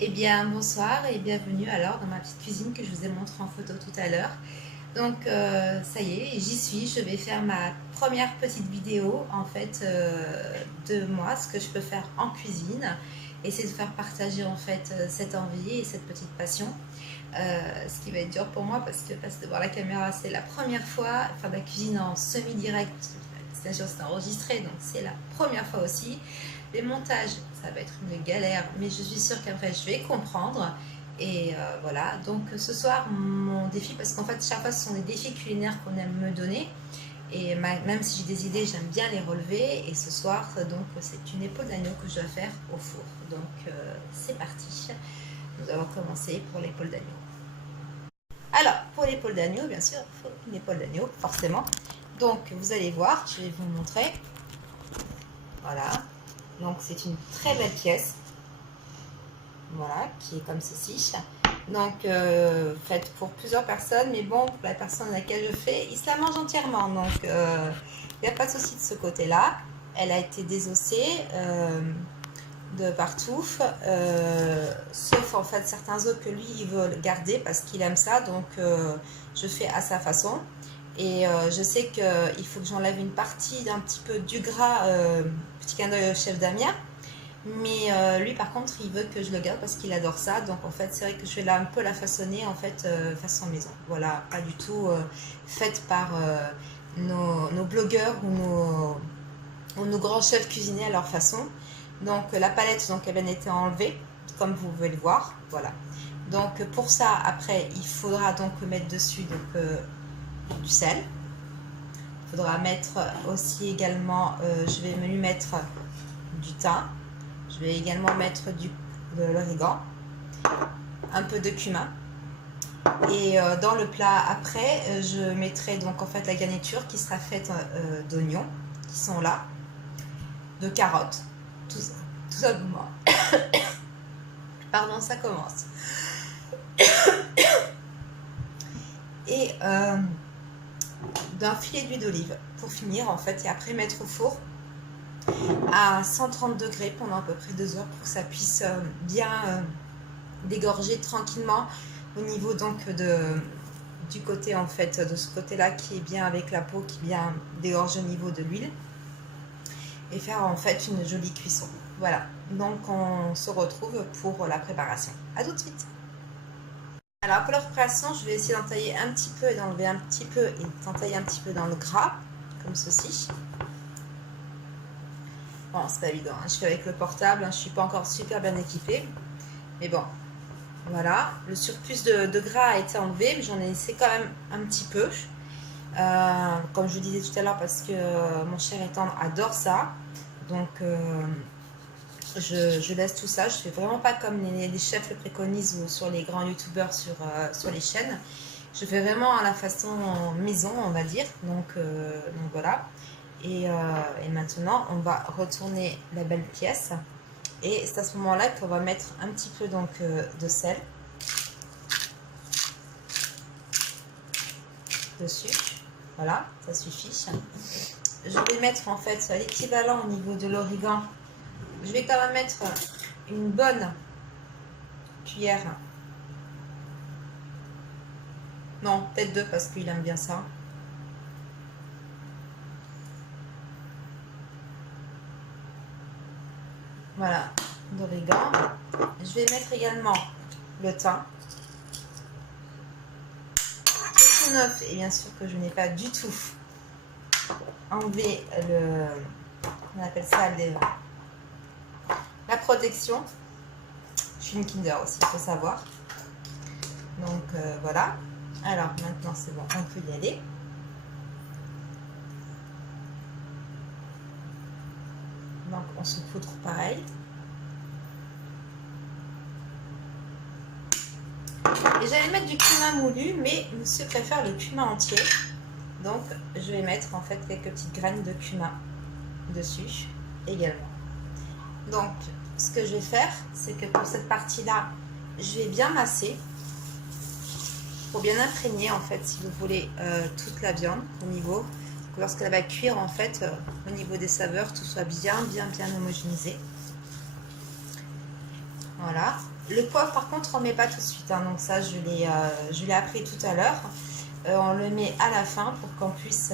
Eh bien, bonsoir et bienvenue alors dans ma petite cuisine que je vous ai montré en photo tout à l'heure. Donc, ça y est, j'y suis. Je vais faire ma première petite vidéo en fait de moi, ce que je peux faire en cuisine. Essayer de faire partager en fait cette envie et cette petite passion. Ce qui va être dur pour moi parce que passer devant la caméra, c'est la première fois. Faire de la cuisine en semi-direct, parce que bien sûr c'est enregistré, donc c'est la première fois aussi. Les montages, ça va être une galère, mais je suis sûre qu'après je vais comprendre. Et voilà, donc ce soir, mon défi, parce qu'en fait, chaque fois, ce sont des défis culinaires qu'on aime me donner. Et même si j'ai des idées, j'aime bien les relever. Et ce soir, donc, c'est une épaule d'agneau que je dois faire au four. Donc, c'est parti. Nous allons commencer pour l'épaule d'agneau. Alors, pour l'épaule d'agneau, bien sûr, il faut une épaule d'agneau, forcément. Donc, vous allez voir, je vais vous montrer. Voilà. Donc, c'est une très belle pièce. Voilà, qui est comme ceci. Donc, faite pour plusieurs personnes, mais bon, pour la personne à laquelle je fais, il se la mange entièrement. Donc, il n'y a pas de souci de ce côté-là. Elle a été désossée de partout, sauf en fait certains os que lui, il veut garder parce qu'il aime ça. Donc, je fais à sa façon. Et je sais qu'il faut que j'enlève une partie d'un petit peu du gras, petit clin d'œil au chef Damien. Mais lui par contre il veut que je le garde parce qu'il adore ça, donc en fait c'est vrai que je vais là un peu la façonner en fait façon maison, voilà, pas du tout faite par nos blogueurs ou nos grands chefs cuisiniers à leur façon. Donc la palette, donc elle a été enlevée comme vous pouvez le voir, voilà. Donc pour ça après il faudra donc mettre dessus donc, du sel, il faudra mettre aussi également, je vais lui mettre du thym. Je vais également mettre de l'origan, un peu de cumin. Et dans le plat après, je mettrai donc en fait la garniture qui sera faite d'oignons qui sont là, de carottes, tout simplement. Pardon, ça commence. Et d'un filet d'huile d'olive pour finir en fait, et après mettre au four à 130 degrés pendant à peu près 2 heures pour que ça puisse bien dégorger tranquillement au niveau donc du côté en fait, de ce côté là qui est bien avec la peau, qui bien dégorge au niveau de l'huile, et faire en fait une jolie cuisson. Voilà, donc on se retrouve pour la préparation. À tout de suite. Alors pour la préparation, je vais essayer d'entailler un petit peu et d'enlever un petit peu et d'entailler un petit peu dans le gras, comme ceci. Bon, c'est pas évident, hein. Je fais avec le portable, hein. Je suis pas encore super bien équipée, mais bon, voilà. Le surplus de gras a été enlevé, mais j'en ai laissé quand même un petit peu, comme je vous disais tout à l'heure, parce que mon cher et tendre adore ça, donc je laisse tout ça. Je fais vraiment pas comme les chefs le préconisent ou sur les grands youtubeurs sur les chaînes. Je fais vraiment à la façon maison, on va dire, donc voilà. Et maintenant, on va retourner la belle pièce. Et c'est à ce moment-là qu'on va mettre un petit peu donc, de sel dessus. Voilà, ça suffit. Je vais mettre en fait l'équivalent au niveau de l'origan. Je vais quand même mettre une bonne cuillère. Non, peut-être 2 parce qu'il aime bien ça. Voilà, d'origan. Je vais mettre également le thym. Tout neuf, et bien sûr que je n'ai pas du tout enlevé on appelle ça la protection. Je suis une Kinder aussi, il faut savoir. Donc voilà. Alors maintenant c'est bon, on peut y aller. Donc on se poudre pareil. Et j'allais mettre du cumin moulu, mais monsieur préfère le cumin entier. Donc je vais mettre en fait quelques petites graines de cumin dessus également. Donc ce que je vais faire, c'est que pour cette partie-là, je vais bien masser pour bien imprégner en fait, si vous voulez, toute la viande au niveau. Lorsqu'elle va cuire en fait, au niveau des saveurs, tout soit bien homogénéisé. Voilà. Le poivre, par contre, on ne met pas tout de suite, hein, donc ça, je l'ai appris tout à l'heure. On le met à la fin pour qu'on puisse,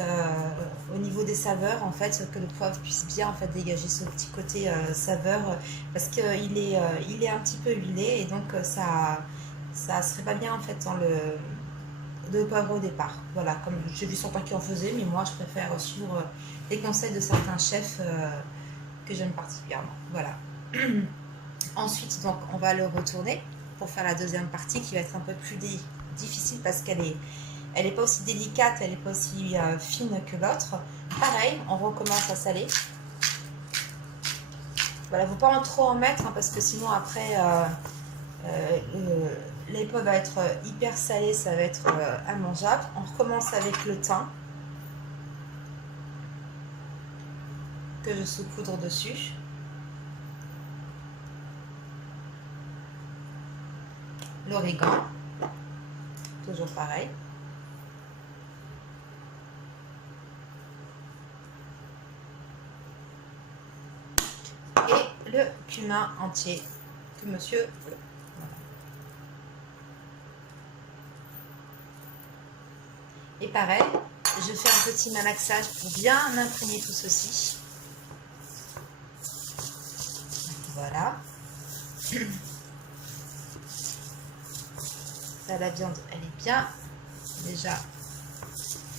au niveau des saveurs, en fait, que le poivre puisse bien en fait dégager ce petit côté saveur, parce qu'il est, il est un petit peu huilé et donc ça serait pas bien en fait dans le poivre au départ. Voilà, comme j'ai vu certains qui en faisaient, mais moi je préfère suivre les conseils de certains chefs que j'aime particulièrement. Voilà. Ensuite, donc, on va le retourner pour faire la deuxième partie qui va être un peu plus difficile parce qu'elle est pas aussi délicate, elle n'est pas aussi fine que l'autre. Pareil, on recommence à saler. Voilà, il ne faut pas trop en mettre hein, parce que sinon après les pommes va être hyper salée, ça va être immangeable. On recommence avec le thym que je saupoudre dessus. L'origan, toujours pareil. Et le cumin entier que monsieur veut. Voilà. Et pareil, je fais un petit malaxage pour bien imprégner tout ceci. Voilà. Là, la viande, elle est bien déjà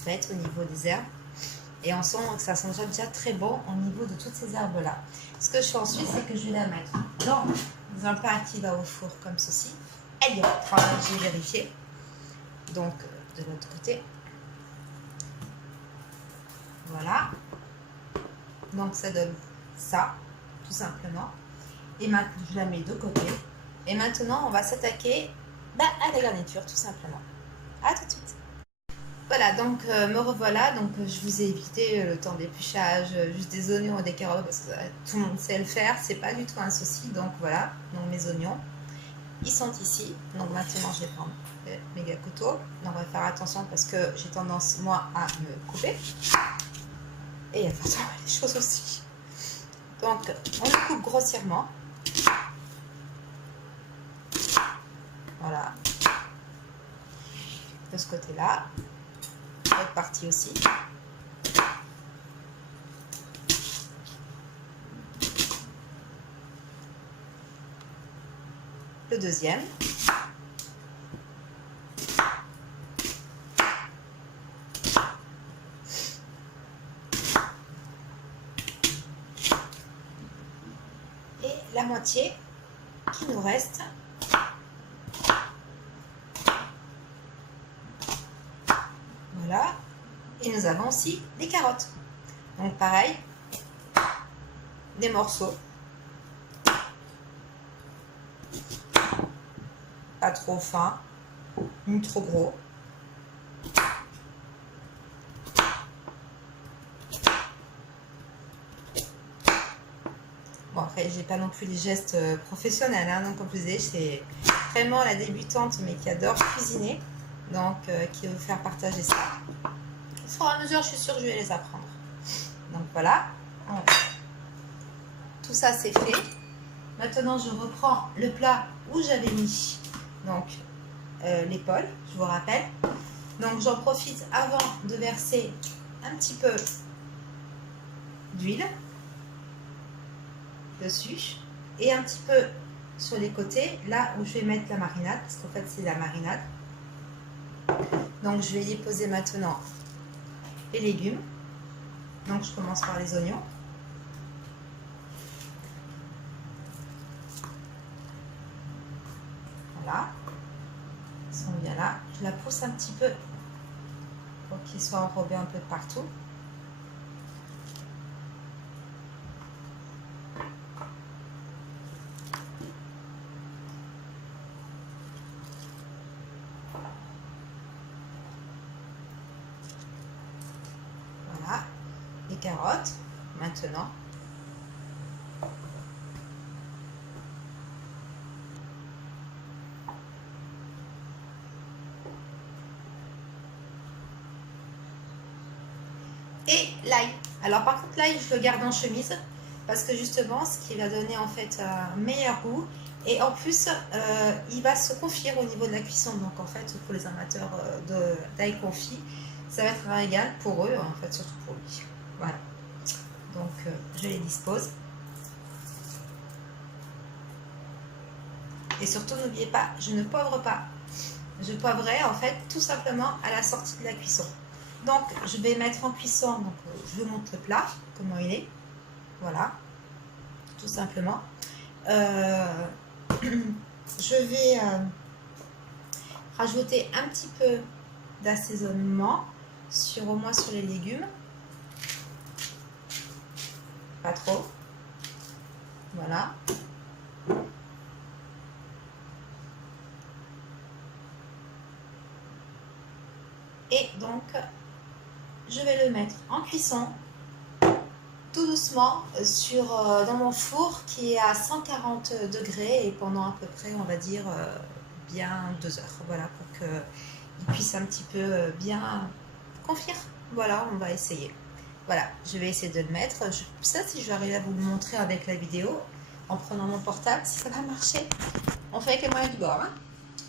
faite au niveau des herbes. Et on sent que ça sent déjà très bon au niveau de toutes ces herbes-là. Ce que je fais ensuite, c'est que je vais la mettre dans un plat qui va au four comme ceci. Elle y est, enfin, j'ai vérifié. Donc, de l'autre côté. Voilà. Donc, ça donne ça, tout simplement. Et maintenant, je la mets de côté. Et maintenant, on va s'attaquer à la garniture, tout simplement. À tout de suite. Voilà, donc me revoilà. Donc, je vous ai évité le temps d'épluchage, juste des oignons et des carottes, parce que tout le monde sait le faire. C'est pas du tout un souci. Donc, voilà. Donc, mes oignons, ils sont ici. Donc, maintenant, je vais prendre le méga couteau. Donc, on va faire attention parce que j'ai tendance, moi, à me couper. Et à faire tomber les choses aussi. Donc, on le coupe grossièrement. Voilà. De ce côté-là. L'autre partie aussi. Le deuxième. Et la moitié qui nous reste. Voilà. Et nous avons aussi des carottes. Donc pareil, des morceaux. Pas trop fins, ni trop gros. Bon, après, j'ai pas non plus les gestes professionnels, hein, donc comme je vous disais, c'est vraiment la débutante, mais qui adore cuisiner, donc qui veut vous faire partager ça. Au fur et à mesure, je suis sûre que je vais les apprendre. Donc voilà, tout ça c'est fait. Maintenant, je reprends le plat où j'avais mis donc l'épaule, je vous rappelle. Donc j'en profite avant de verser un petit peu d'huile dessus et un petit peu sur les côtés, là où je vais mettre la marinade, parce qu'en fait c'est la marinade. Donc je vais y poser maintenant les légumes. Donc je commence par les oignons. Voilà. Ils sont bien là. Je la pousse un petit peu pour qu'ils soient enrobés un peu de partout. Voilà. Les carottes, maintenant. Et l'ail. Alors par contre l'ail je le garde en chemise parce que justement ce qui va donner en fait un meilleur goût Et en plus, il va se confire au niveau de la cuisson. Donc en fait, pour les amateurs d'ail confit, ça va être un régal pour eux, en fait, surtout pour lui. Voilà. Donc je les dispose. Et surtout, n'oubliez pas, je ne poivre pas. Je poivrerai en fait tout simplement à la sortie de la cuisson. Donc je vais mettre en cuisson, donc je vous montre le plat, comment il est. Voilà, tout simplement. Je vais rajouter un petit peu d'assaisonnement au moins sur les légumes. Pas trop. Voilà. Et donc, je vais le mettre en cuisson tout doucement dans mon four qui est à 140 degrés et pendant à peu près, on va dire, bien 2 heures. Voilà, pour qu'il puisse un petit peu bien confire. Voilà, on va essayer. Voilà, je vais essayer de le mettre. Ça, si je vais arriver à vous le montrer avec la vidéo, en prenant mon portable, si ça va marcher. On fait avec les moyens du bord. Hein.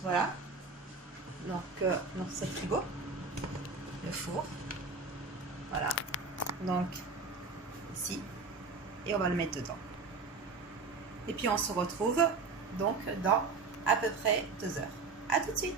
Voilà. Donc, c'est le frigo. Le four. Voilà. Donc, ici. Et on va le mettre dedans. Et puis, on se retrouve donc dans à peu près 2 heures. À tout de suite.